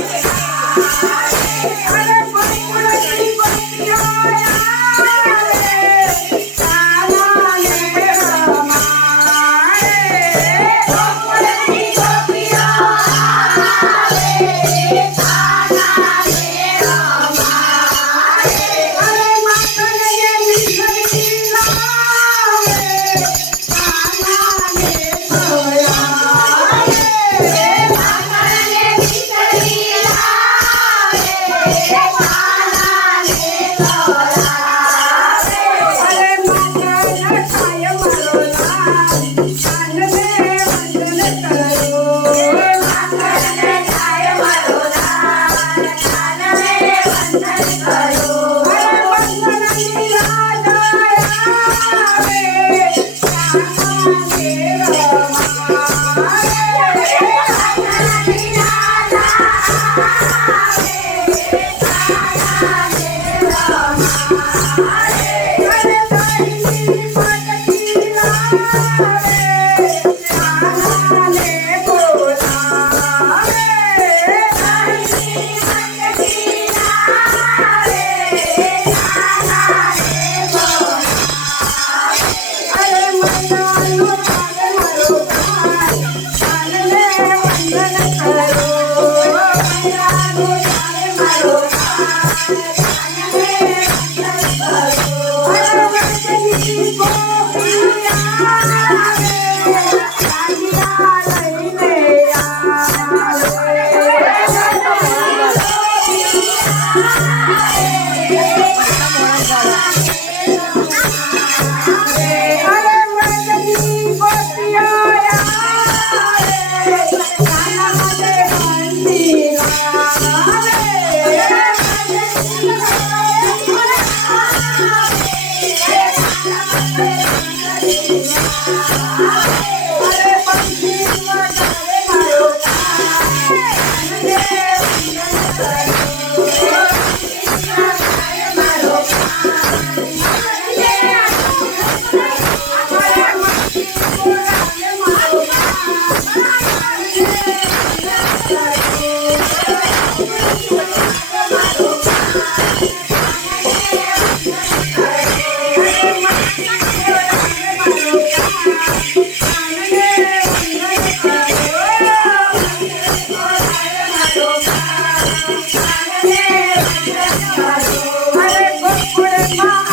Yes. Bye. Thank Bye.